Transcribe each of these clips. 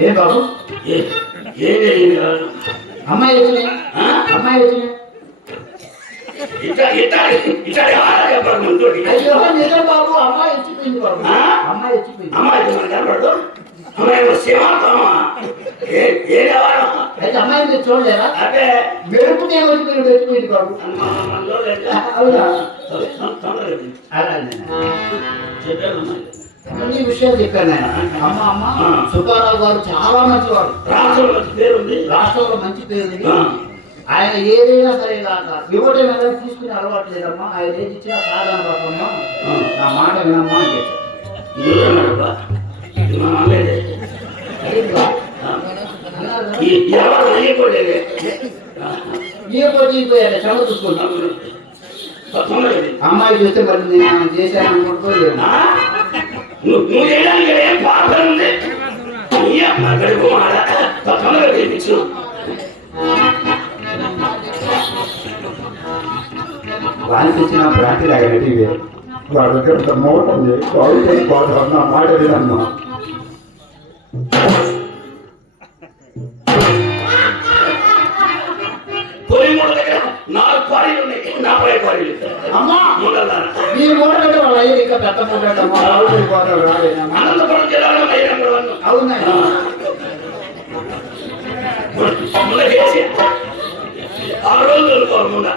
ఏ బాబు అమ్మాయి వచ్చినాయి అమ్మాయి వచ్చినాయి అయ్యో నిజం బాబు అమ్మాయి వచ్చిపోయింది బాబు అమ్మాయి వచ్చిపోయింది అయితే అమ్మాయి మీరు చూడలేరా మెరుపు నేను వచ్చి మీరు వచ్చిపోయింది బాబు అవునా అన్ని విషయాలు చెప్పాను ఆయన అమ్మ అమ్మ సుబ్బారావు గారు చాలా మంచివాడు రాష్ట్రంలో మంచి పేరు ఆయన ఏదైనా సరే ఇవ్వటం ఏదైనా తీసుకునే అలవాటు లేదమ్మా ఆయన ఏది ఇచ్చినా సాధారణ పాపమ్మా నా మాట వినమ్మా అని చెప్పారు చదువు చూసుకుంటాం అమ్మాయి చూస్తే మరి నేను చేశాను అనుకుంటూ నువ్వు చేయడానికి ఏం పాపం ఉంది అక్కడికి తొందరగా చేయించు వానికి ఇచ్చిన ప్రాంతి లాగనటి వాడు దగ్గర మోటుంది వాడు నా మాట వినమ్మా అమ్మా మీరు మూడంటే వాళ్ళ అయ్యి ఇంకా పెద్ద మూడమ్మా అనంతపురం జిల్లాలో అవునా ఆ రోజులు కోరకుండా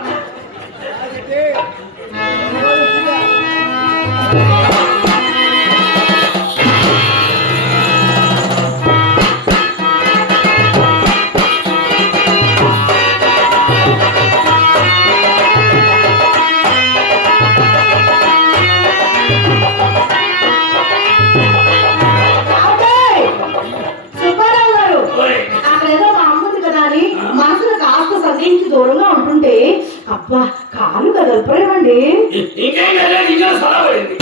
దూరంగా ఉంటుంటే అబ్బా కాలు కదలపడేవండి ఇంకేం ఇంకా సలహపడింది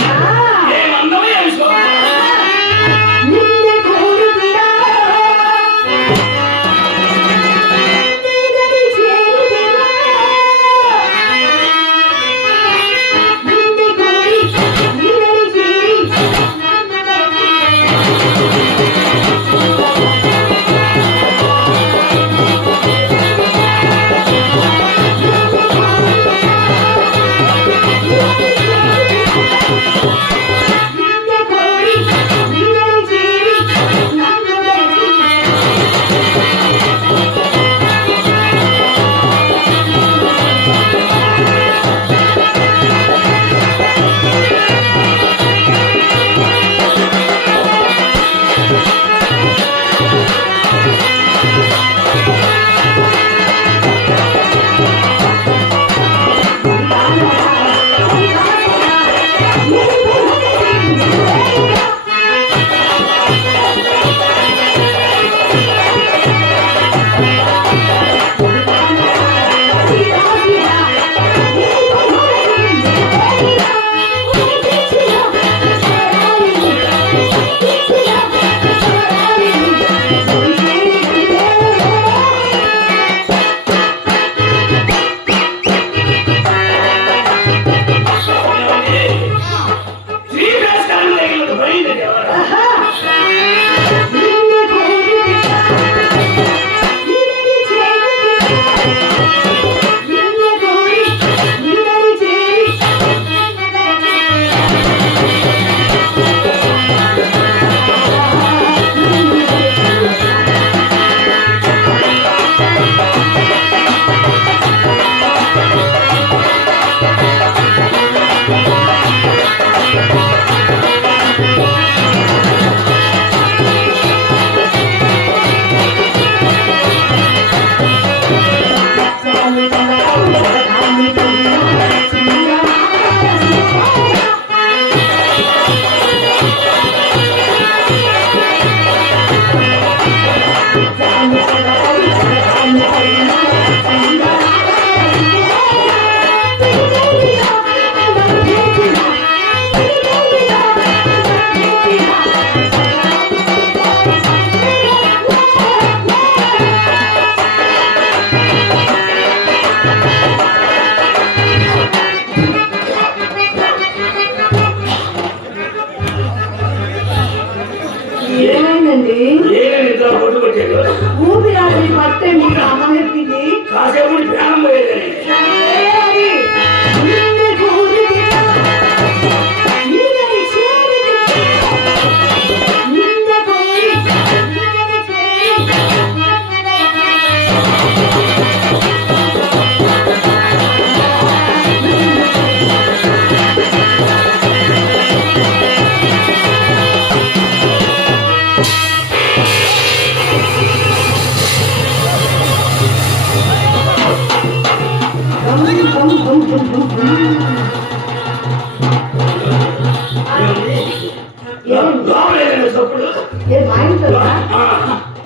చప్పుడు ఏ మా ఇంట్లో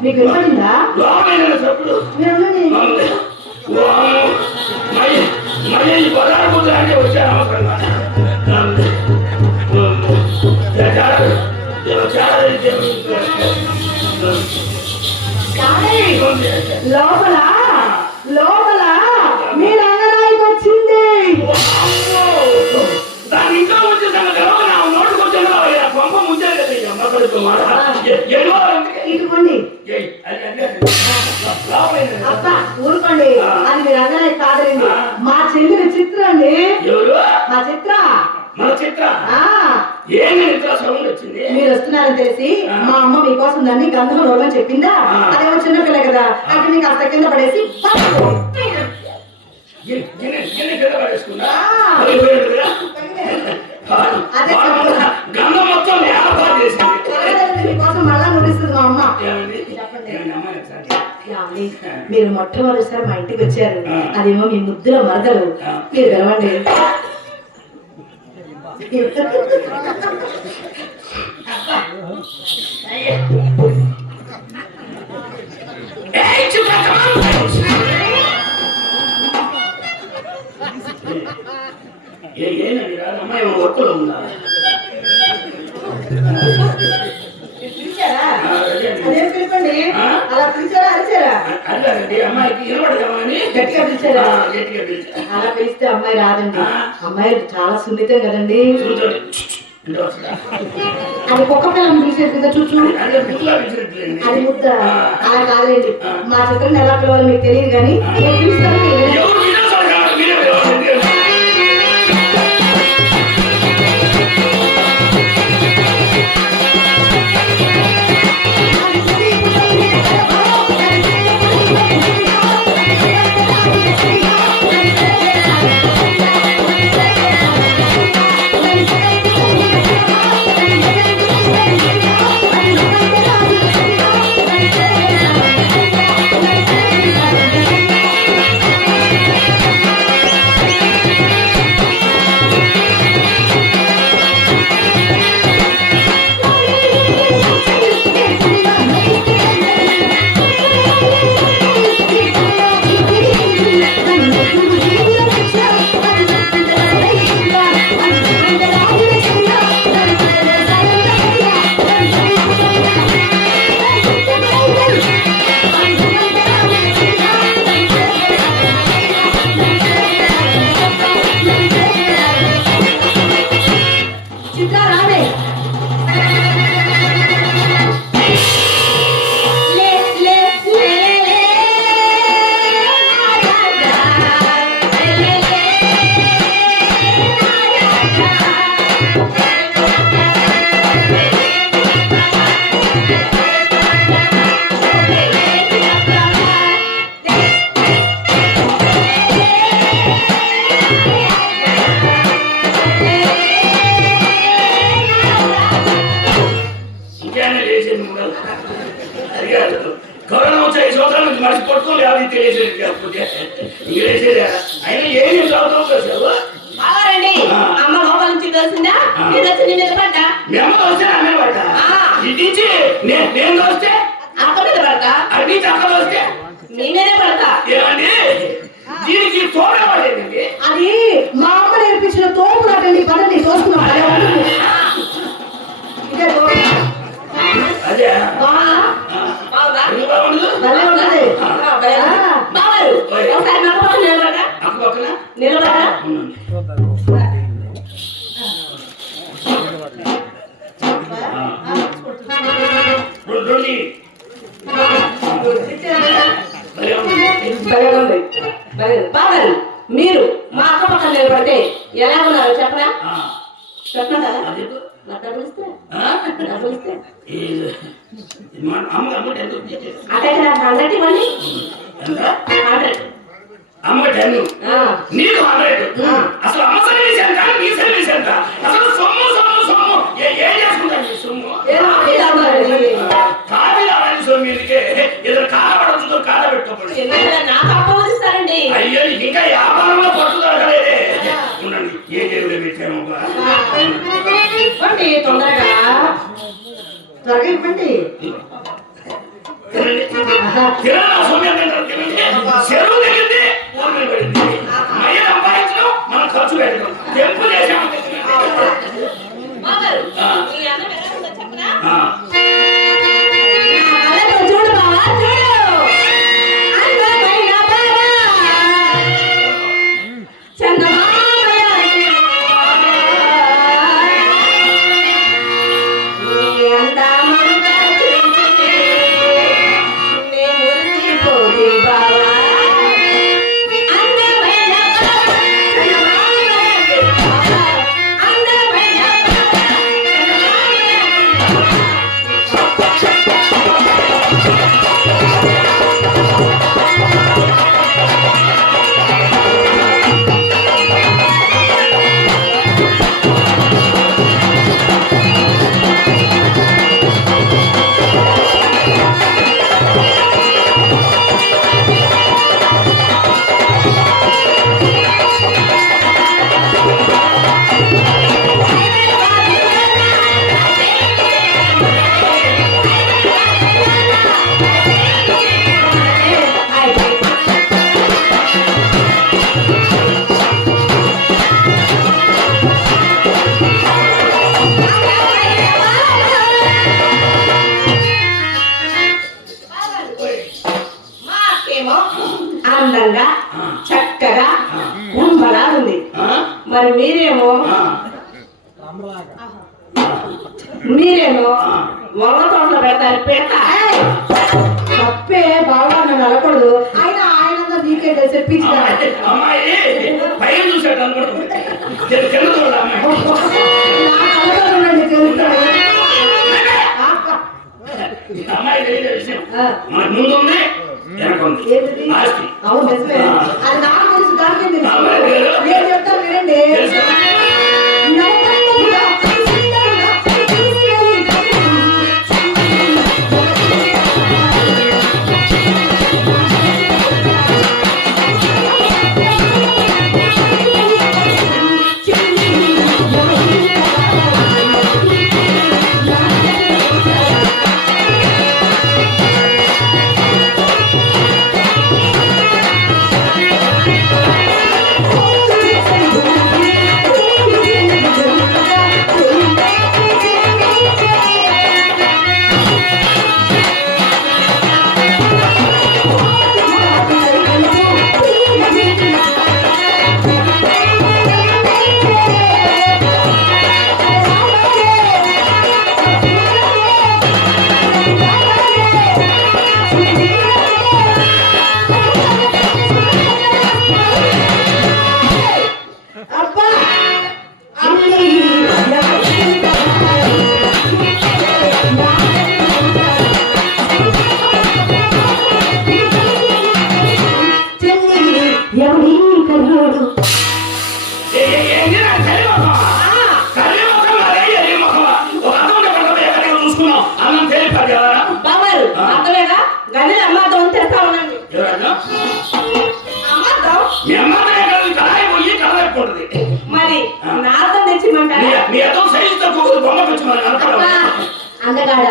మీకు వినపడిందా? చప్పుడు మీరు ఉండండి. మళ్ళీ పదార్థ పూజ అంటే వచ్చాను అవసరంగా లోపల లోపల మీ రంగనాయకు వచ్చింది. దాని ఇంకా వచ్చేసాను నోటుకు వచ్చాను పంప ముందే కదా అమ్మ కడుపు ఇటుకోండి. అబ్బా ఊరుకోండి, అది మీ రంగనాయకు కాదండి, మా చెల్లి చిత్ర అండి. ఎవరు? మా చిత్ర. మన చిత్ర ఏం ఇంత సౌండ్ వచ్చింది? మీరు వస్తున్నారని తెలిసి మా అమ్మ మీకోసం దాన్ని గంధం రోగని చెప్పిందా? అదేమో చిన్నపిల్ల కదా, అంటే మీకు అసలు కింద పడేసి గంధం మొత్తం మీకోసం మళ్ళా నుడిస్తుంది మా అమ్మ. మీరు మొట్టమొదటిసారి మా ఇంటికి వచ్చారు, అదేమో మీ ముద్దుల మరదలు, మీరు గెలవండి. ఏనండి అమ్మాయి ఒక్కలో ఉందా? అదేం పిలుపండి, అలా పిలిచారా అరిచారా? అదేనండి అమ్మాయికి వినపడదామని గట్టిగా పిలిచారా? గట్టిగా పిలిచారు. అలా పిలిస్తే అమ్మాయి రాదండి, అమ్మాయి చాలా సున్నితం కదండి. అది కుక్క పిల్లని పిలిచేది కదా చూచు, అది ముద్ద. అలా కాదండి, మా చిత్రం ఎలా పిలవాలో మీకు తెలియదు కానీ నేను పిలుస్తాను. కరోనా వచ్చి 5 సంవత్సరాల నుంచి మనిషి పట్టుకోలే అది తెలియజేది కాకపోతే ఇంగ్లీష్ అయినా ఏమి చదువుతావు కదా అమ్మ లోపల నుంచి తెలిసిందా? మీరు వచ్చి నీ మీద పడ్డా? మీ అమ్మ వస్తే నా మీద పడ్డా? ఇటు నుంచి నేను వస్తే అక్క మీద పడతా, అటు నుంచి అక్కడ వస్తే నీ మీదే పడతా. ఏమండి దీనికి తోడేవాడేనండి? అది మా అమ్మ నేర్పించిన తోపు నాటండి. పదండి తోసుకున్నాం. ఇదే అదే మీరు మా అక్క పక్కన నిలబడితే ఎలా ఉన్నారో చెప్పరా? చెప్పండి. అమ్మ 10 నీకు 100. అసలు అమ్మ సర్వీస్ ఎంత నీ సర్వీస్ ఎంత? అసలు సొమ్ము సొమ్ము సొమ్ము ఏం చేసుకుంటారు మీ సొమ్ము? కాదు అలాంటి సొమ్ము మీదకే ఏదో కాలపడచ్చు కాలబెట్టుకోండి. నాకు అప్పగిస్తారండి. అయ్యో ఇంకా వ్యాపారంలో పట్టుదలలేదే. ఇవ్వండి. కిరాణా సమయం తింటారు తినండి. చెరువు తగ్గింది ఊరు మీద పడింది. మయ్య సంపాదించడం మనం ఖర్చు పెట్టడం తెంపు చేసాము. చూడు బావా చూడు, అందమైన బావా చందమామయ్య నీ అందమంతా చూసి నే మురిసిపోతే బావా, అందమైన బావా చందమామయ్య బావా, అందమైన బావా అందంగా చక్కగా కుంభలా ఉంది. మరి మీరేమో వంగ తోటలో పెడతారు పెడతా తప్పే బాగా నన్ను అనకూడదు. ఆయన ఆయన నీకే చెప్పించారు. అమ్మాయి పైన చూసాడు అనుకుంటుంది. కింద చూడాలి అమ్మాయి తెలియదు విషయం. మనకు ముందు ఉంది వెనకుంది ఆస్తి. అవును నిజమే. అది నాకు తెలుసు, దానికే తెలుసు. నేను చెప్తాను వినండి. మరి నాతో తెచ్చిమంటారా? అందగాడ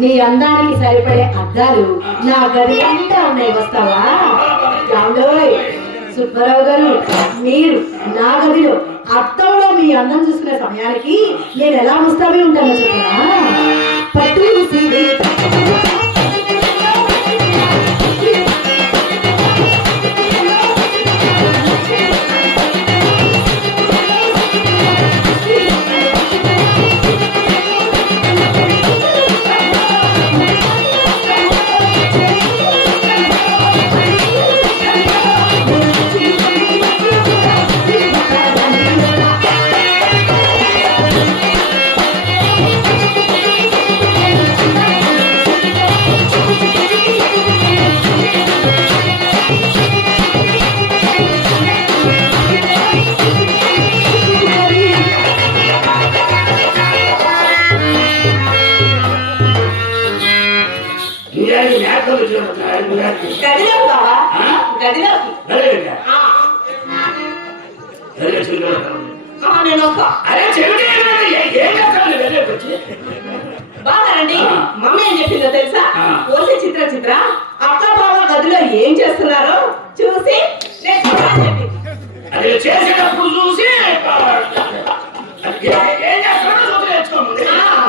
నీ అందానికి సరిపడే అద్దాలు నా గది అంతా ఉన్నాయి, వస్తావా? సుబ్బారావు గారు, మీరు నా గదిలో అద్దంలో మీ అందం చూసుకునే సమయానికి నేను ఎలా ముస్తాబి ఉంటానో చెప్పరా? పట్టు అరే చెవిటి ఏం చేస్తాను బాగారండి ఆ. మమ్మీ ఏం చెప్పిందో తెలుసా? ఆ. ఓసి చిత్ర అక్క బావ గదిలో ఏం చేస్తున్నారో చూసి నేను చూడాలని చెప్పింది. అది చేసేటప్పుడు చూసి ఏం చేస్తాడో చూసి నేర్చుకోండి.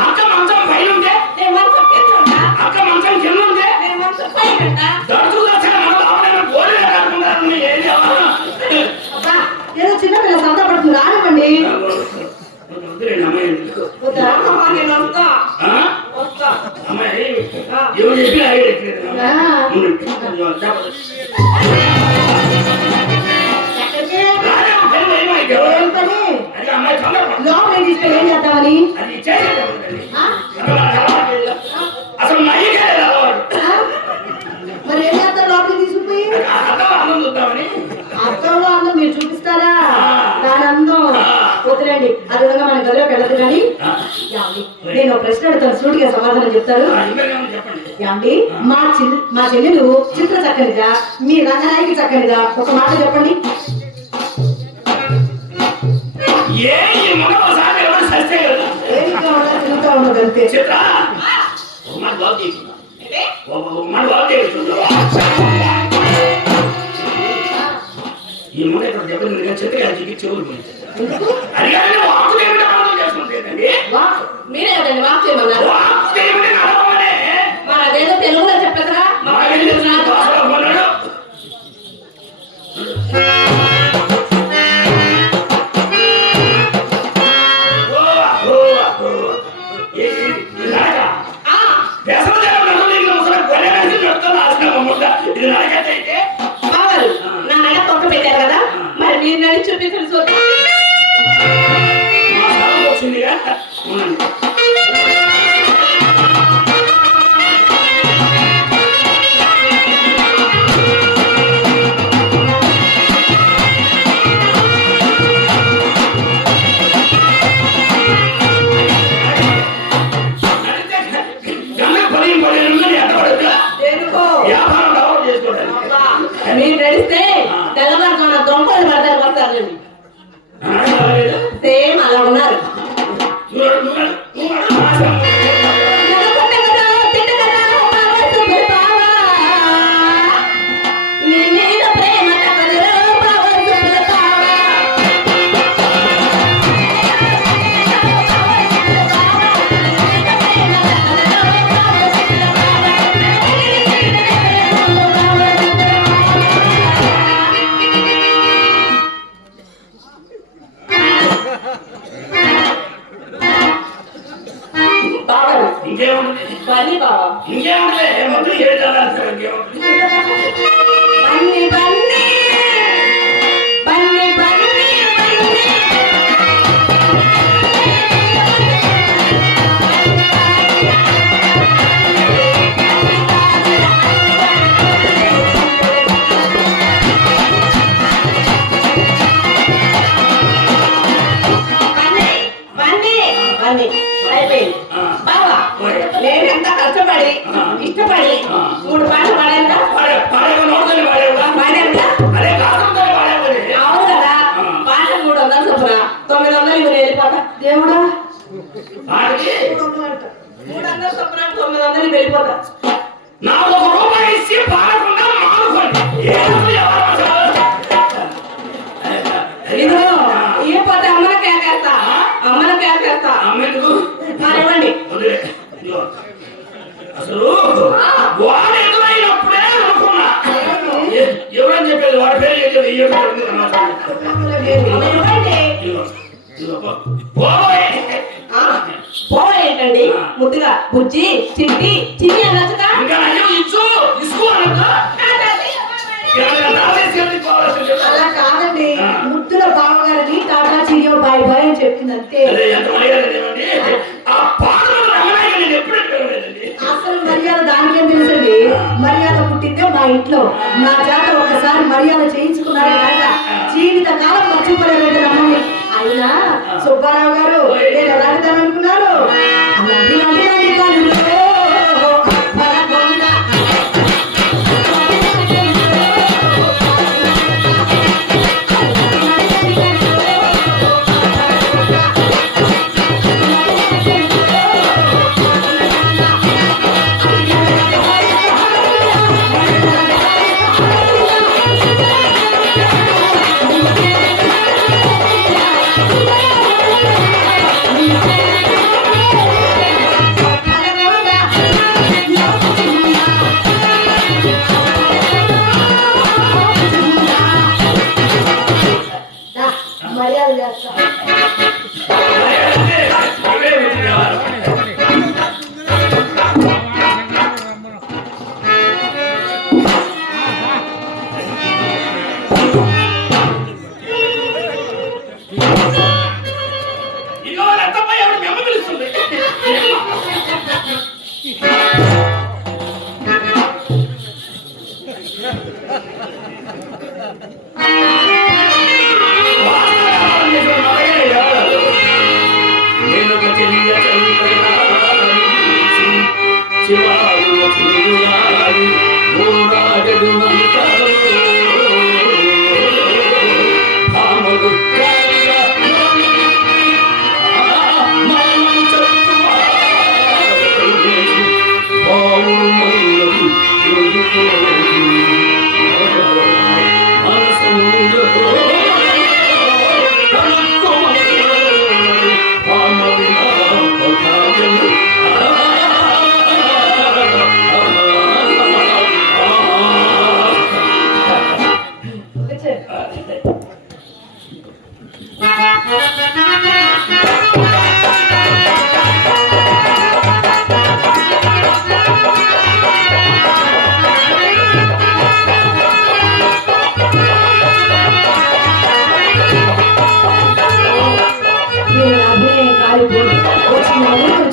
అక్క మంచం పైన ఉంటే, నేను మంచం కింద ఉంటా, అక్క మంచం కింద ఉంటే నేను మంచం పైన ఉంటా. తరచుగా మన లోపల గోళీలు కాకుండా ఏం చేయాలి? అబ్బా, ఏదో చిన్న పిల్ల సరదా పడుతుంది రానివ్వండి. వద్దా? అమ్మా, నేను వస్తా ఆ? వస్తా. అమ్మాయి ఎవరు చెప్పిన ఏం పని? అమ్మాయి తొందరపడు. లోపలికి తీసుకెళ్ళి ఏం చేద్దామని? అది చేసేటప్పుడు ఆ? అసలు మైకే అలవాటు. ఆ? మరి ఏం చేస్తారు లోపలికి తీసుకుపోయి? అర్థం అన్నం చూద్దామని. అర్థంలో అందం మీరు చూపిస్తారా? దాని అందం వదిలేండి. అది విధంగా మన గదిలోకి వెళ్ళదు కానీ ఏమండి, నేను ఒక ప్రశ్న అడుగుతాను, సూటిగా సమాధానం చెప్తారు. చెప్పండి. ఏమండి, మా చెల్లెలు చిత్ర చక్కనిగా, మీ రంగనాయకి చక్కనిగా ఒక మాట చెప్పండి. ఏ ఈ మొన్న ఒకసారి ఎవరు సస్తే కదా ఏదిగా ఉండాలి, తిరుగుతూ ఉండదు అంతే. చిత్ర మన బాబు తీసుకుందాం. మన బాబు తీసుకుందాం. ఈ మొన్న ఇక్కడ దెబ్బలు చిత్ర చెవులు పోయింది. అది కానీ వాకు దేవుడి ఆనందం చేసుకుంటేనండి. మీరే కదండి వాక్ చేయమన్నారు. వాకు దేవుడి నడవమనే మన అదేదో తెలుగులో చెప్పేదరా మా వెళ్ళి భాషలో కొన్నాడు. ఇది నాకైతే బావగారు నా నడ పక్క పెట్టారు కదా, మరి మీరు నడి చూపించండి చూద్దాం. మా సాగు వచ్చిందిగా ఉండండి. మీరు నడిస్తే తెల్లవారుజామున దొంగలు పడతారు. సేమ్ అలా ఉన్నారు. ఇంకేముంటుంది? బన్నీ బావా ఇంకేముంటుంది? మొత్తం 7 జనాలు ఇంకేముంటుంది? బన్నీ బన్నీ బన్నీ బన్నీ బన్నీ బన్నీ అయిపోయింది. బావా నేను ఎంత కష్టపడి ఇష్టపడి 3 పాటలు పాడాను. అవును కదా, పాట 300 చొప్పున 900 ఇవి వెళ్ళిపోతా. దేవుడా, 300 చొప్పున 900 వెళ్ళిపోతా. నాకు 1 రూపాయి ఇచ్చి పాడకుండా మానుకోండి. ఇదిగో ఇవ్వకపోతే అమ్మను కేకేస్తా, అమ్మను కేకేస్తా. అమ్మేందుకు ఇవ్వండి. అసలు వాడు ఎదురైనప్పుడే అనుకున్నా. ఎవరని చెప్పేది? వాడి పేరు చెప్పేది. ఇవ్వండి. పోయేటండి ముద్దుగా బుజ్జి చిట్టి చిన్ని అనొచ్చుగా. ఇంకా అయ్యో ఇచ్చు ఇసుకు అనొద్దు. అలా కాదండి, ముద్దుల బావగారిని టాటా చిరియో బాయ్ బాయ్ అని చెప్పింది అంతే. ఆ పాటలు రంగనాయక నేను ఎప్పుడు ఎక్కలేదండి. అసలు మర్యాద దానికేం తెలుసండి? మర్యాద పుట్టిందే మా ఇంట్లో. నా చేత ఒకసారి మర్యాద చేయించుకున్నారే కాక జీవిత కాలం మర్చిపోలేదంటే నమ్మని. అయినా సుబ్బారావు గారు నేను ఎలాంటిదాననుకున్నారు? అలాంటి మర్యాద చేస్తా. ఇవే వ్యవహారం. ఇదిగో రత్తమ్మ ఎవరు మెమ్మ పిలుస్తుంది.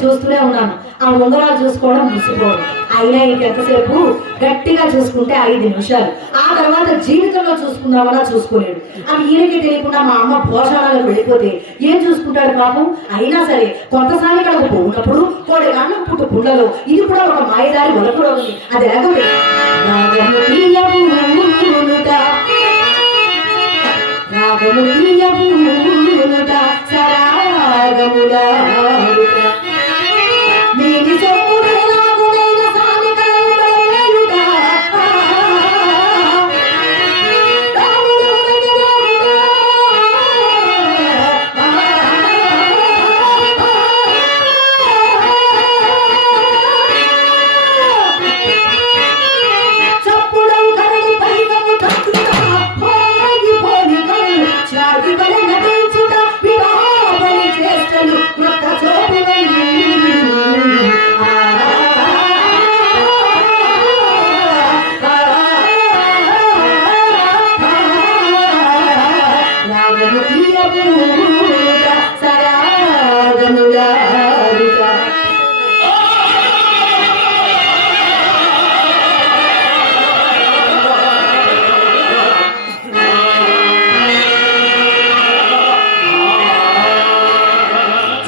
చూస్తూనే ఉన్నాను. ఆ ఉంగరాలు చూసుకోవడం ముసిపోవడం. అయినా ఇంకెంతసేపు గట్టిగా చూసుకుంటే 5 నిమిషాలు. ఆ తర్వాత జీవితంలో చూసుకుందామన్నా చూసుకోలేడు. అది ఈయనకి తెలియకుండా మా అమ్మ భోజనాలకు వెళ్ళిపోతే ఏం చూసుకుంటాడు పాపం. అయినా సరే కొంతసారి కడకు పోయినప్పుడు కోడి అన్నం పుట్టు పుండలో ఇది కూడా ఒక మాయదారి వలకులో ఉంది. అది ఎలాగో నీటి సొమ్ముడే నాగుడైన సానికలయుట చప్పుడం కరడి పైకము తట్టుట పోగి పోలికలు చాటి బలి నటించుట విడాబలి చేష్టలు కొత్త చోటువల్లి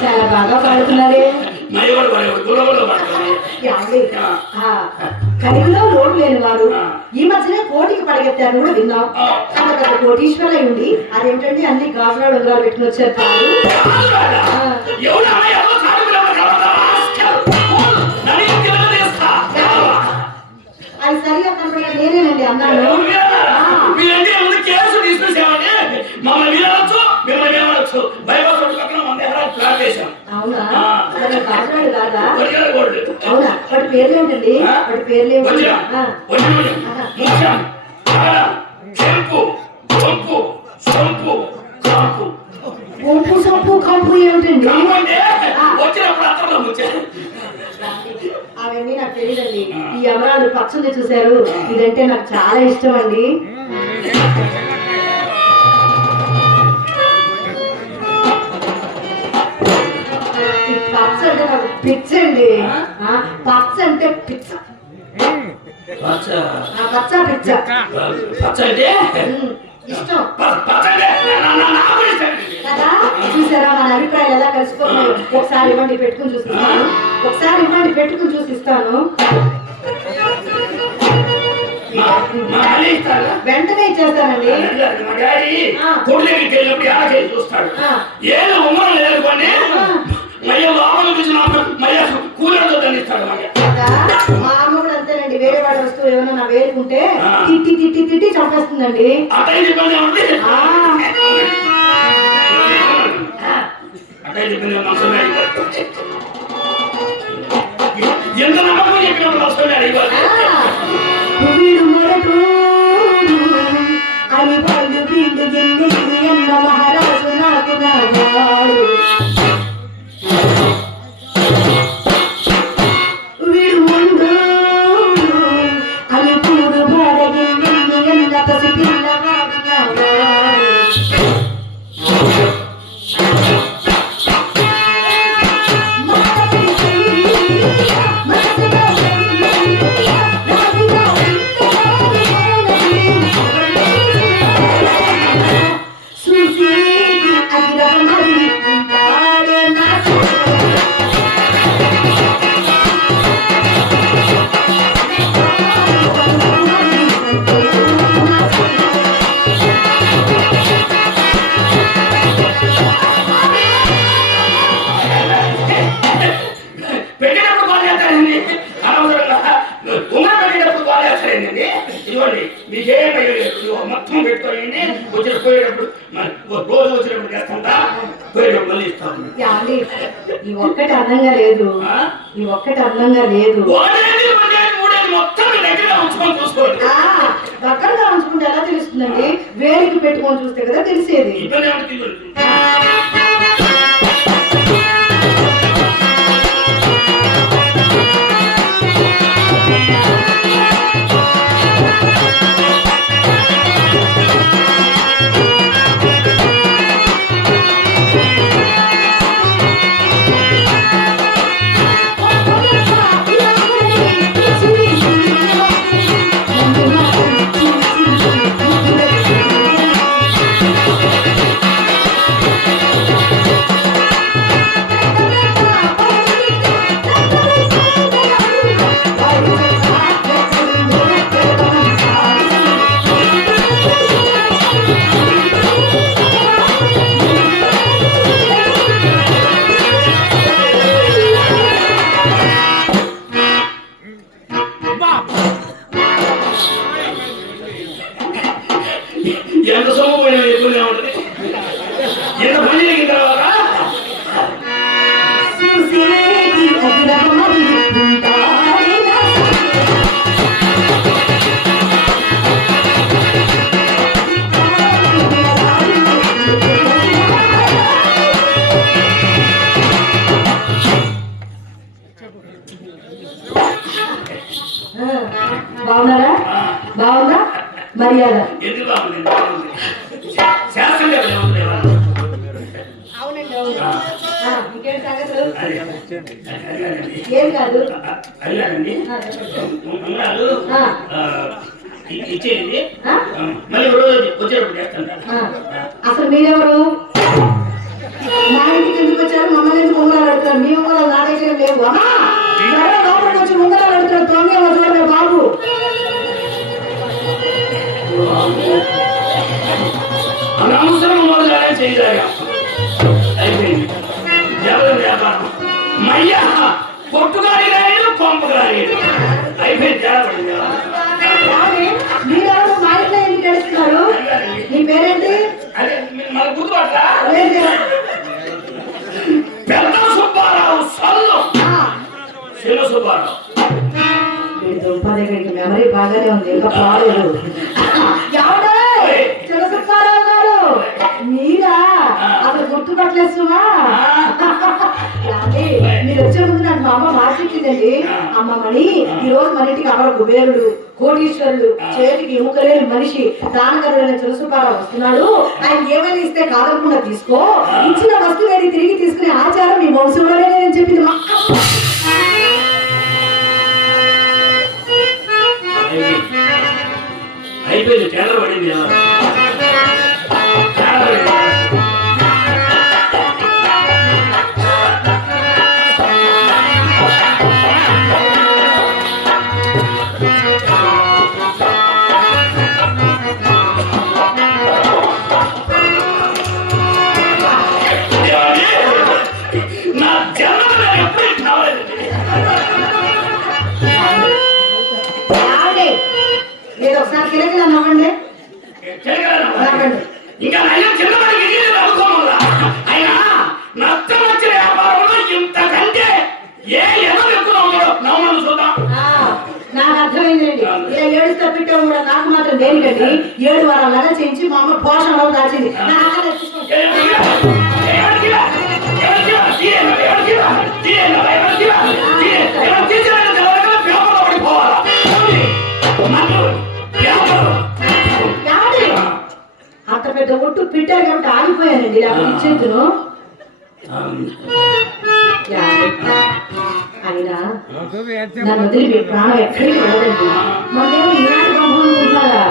చాలా బాగా పాడుతున్నారే. కలిగిలో లోటు లేని వాడు ఈ మధ్యనే కోటికి పడగెత్తారు కూడా విన్నాం. అంత కోటీశ్వర ఉండి అదేంటంటే అన్ని గాజురాలు ఉంగరాలు పెట్టుకుని వచ్చారు. అది సరిగా కనపడ నేనేనండి అన్నాను. అవునా గాజురాలు కాదా? అవునా వాటి పేర్లు ఏంటండి? వాటి పేర్లు ఏమిటి? ఒంపు సొంపు కంపు ఏమిటండి? అవన్నీ నాకు తెలియదండి. ఈ అమరాలు పచ్చని చూశారు. ఇదంటే నాకు చాలా ఇష్టం అండి. పచ్చ అంటే నాకు పిచ్చండి. పచ్చ అంటే పిచ్చ. పచ్చ పిచ్చ ఇష్టం కదా. చూసారా మన అభిప్రాయాలు ఎలా కలిసిపోతున్నాయి. ఒకసారి ఇవ్వండి పెట్టుకుని చూసిస్తాను. ఒకసారి ఇవ్వండి పెట్టుకుని చూసిస్తాను. వెంటనే ఇచ్చేస్తానండి. చూస్తాడు ఏదో ఉమ్మరం లేదుకొని మయ్య లోపల కూలర్తో దండిస్తాడు. మా అమ్మ కూడా అంతేనండి. వేరే వాళ్ళ వస్తువు ఏమైనా నా వేరుకుంటే తిట్టి తిట్టి తిట్టి చంపేస్తుందండి. ఎంత నమ్మకం చెప్పిన వీడు మొరటు అని వాళ్ళు వీడు మహారాజు చేస్తుంటా పోయి మళ్ళీ ఇస్తాను ఏమండి, ఈ ఒక్కటి అందంగా లేదు, ఈ ఒక్కటి అందంగా లేదు. మొత్తం దగ్గర ఉంచుకొని చూసుకోండి. దగ్గరగా ఉంచుకుంటే ఎలా తెలుస్తుందండి? వేడికి పెట్టుకొని చూస్తే కదా తెలిసేది. ఇబ్బంది ఏమంటుంది? ఎంత సొమ్ము పోయినా ఎక్కువనే ఉంటుంది. ఎంత పని జరిగిన తర్వాత బాగున్నారా? బాగుందా మర్యాద? ఎందుకు బాగుంది? శాస్త్రం అవునండి, అవును. ఇంకేంటి సంగతులు? ఏం కాదు. అడిగానండి ఇచ్చేది మళ్ళీ రోజు వచ్చేటప్పుడు చేస్తాను. అసలు మీరెవరు? మా ఇంటికి ఎందుకు వచ్చారు? మమ్మల్ని ఎందుకు ఉంగరాలు అడుగుతారు? మీ ఉంగరాలు నా దగ్గర లేవు. అమ్మా లోపలికి వచ్చి ఉంగరాలు అడుగుతారు. తొంగేమో చూడలే బాబు. అనవసరం మొదలనే చేయలేగా అయిపోయింది. ఎవరు వ్యాపారం మయ్యా కొట్టుగాడి రాయడు కొంపకు రాయడు అయిపోయింది. మీరెవరు? మా ఇంట్లో ఎందుకు ఏడుస్తున్నారు? నీ పేరేంటి? అదే మన గుర్తుపట్ల పెద్ద సుబ్బారావు సల్లు చిన్న సుబ్బారావు. మెమరీ బాగానే ఉంది, ఇంకా బాగాలేదు. చిన్న సుబ్బారావు గారు మీరా? అసలు గుర్తుపట్టలేస్తున్నా. మీరు వచ్చే ముందు నాకు మా అమ్మ మార్చెట్టిందండి. అమ్మమ్మని ఈ రోజు మన ఇంటికి అమర కుబేరుడు, కోటీశ్వరుడు, చేతికి ఎముకలేని మనిషి దానగరుడైన చిన్న సుబ్బారావు వస్తున్నాడు. ఆయన ఏమైనా ఇస్తే కాదనకుండా తీసుకో, ఇచ్చిన వస్తువుని తిరిగి తీసుకునే ఆచారం మీ వంశంలోనే నేను చెప్పింది మా అయిపోయింది. కేంద్ర పడింది. నా జన్మ ఎప్పుడు కావాలండి. మీరు ఒకసారి కిలకిలా నవ్వండి. ఇంకా నయం చిన్నవాడికి అనుకోవాలా? అయినా నష్టం వచ్చిన వ్యాపారంలో ఇంతకంటే ఏ ఎవరు ఎక్కువ నవ్వులు చూద్దాం. నాకు అర్థమైందండి. ఇలా ఏడుస్తా పెట్టాము కూడా నాకు మాత్రం దేనికండి? 7 వారాల లాగా చేయించి మా అమ్మ పోషణలో దాచింది. అంత పెద్ద ఒట్టు పెట్టారు కాబట్టి ఆగిపోయానండి. ఇలా ఇచ్చేద్దును. అయినా నన్ను వదిలి మీ ప్రాణం ఎక్కడికి వెళ్ళదండి. మళ్ళేమో ఈనాటి సంబంధం ఉంటున్నారా?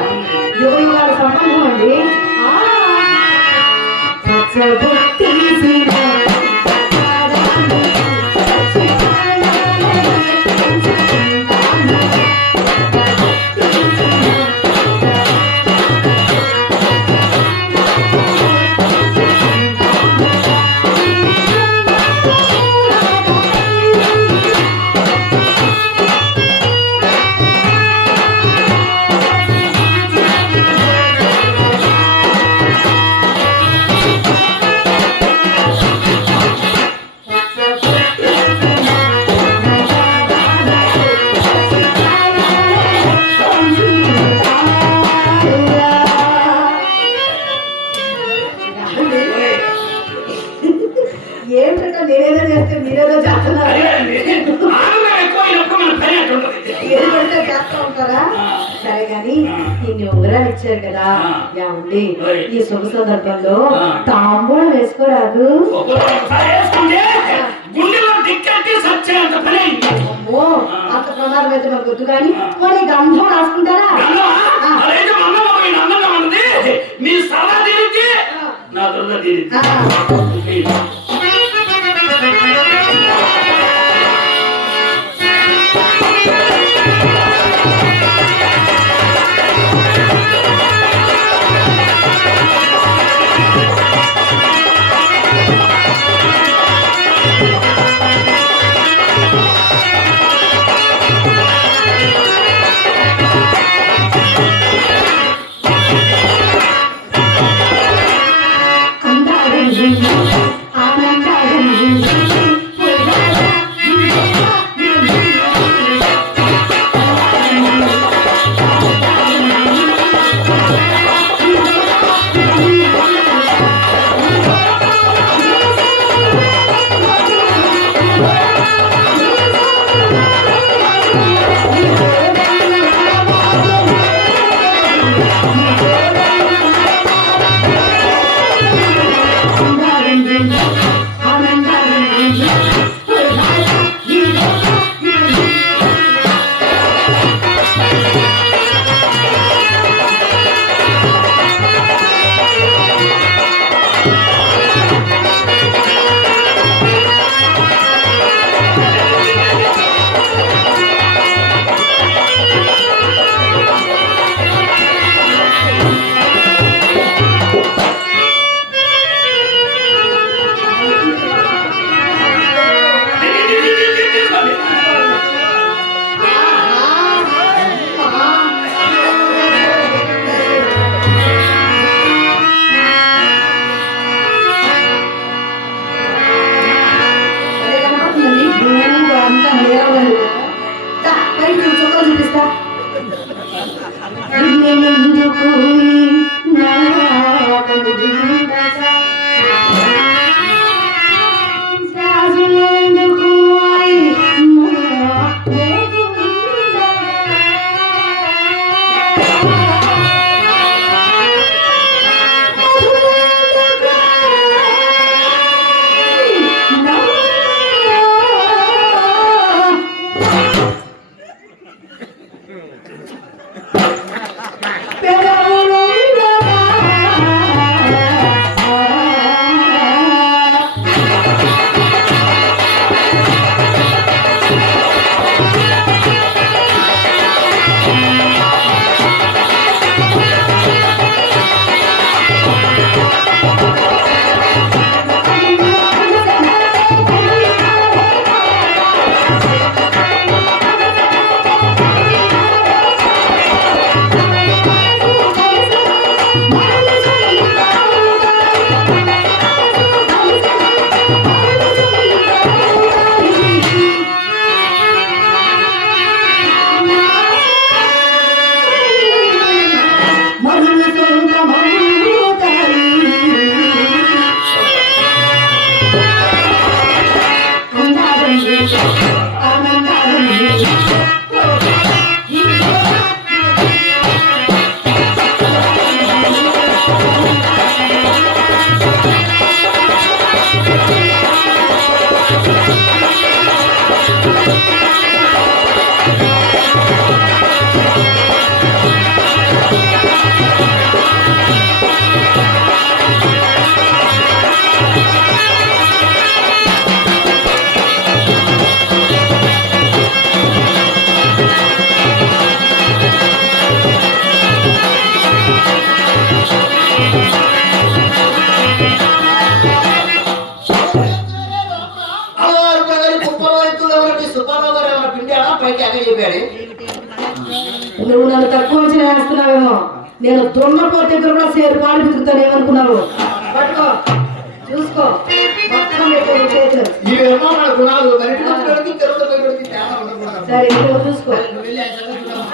యువ యుగాల సంబంధం అండి. అంటే నేనేదో చేస్తే మీరేదో చేస్తున్నారు. అదే అండి. ఆనందం ఎక్కువైనప్పుడు మన పని అట్లా ఉంటుంది. ఏది పడితే చేస్తా ఉంటారా? సరే గాని ఇన్ని ఉంగరాలు ఇచ్చారు కదా, ఏమండి ఈ శుభ సందర్భంలో తాంబూలం వేసుకోరాదు? ఒకసారి వేసుకుంటే గుండెలో దిక్కట్టి సచ్చేంత పని అయింది. అమ్మో అంత ప్రమాదం అయితే మనకు వద్దు కానీ కొన్ని గంధం రాసుకుంటారా? అదైతే మందంగా పోయిన అందంగా ఉన్నది. మీ సదా తీరిద్ది, నా దురద తీరిద్ది. చూపిస్తా. నువ్వు నన్ను తక్కువ అంచనా వేస్తున్నావేమో. నేను దున్నపోతే కూడా సేరు పాలు బిగుతాను ఏమనుకున్నావు? పట్టుకో చూసుకో మొత్తం చేతులు. గుణాలు సరే చూసుకో.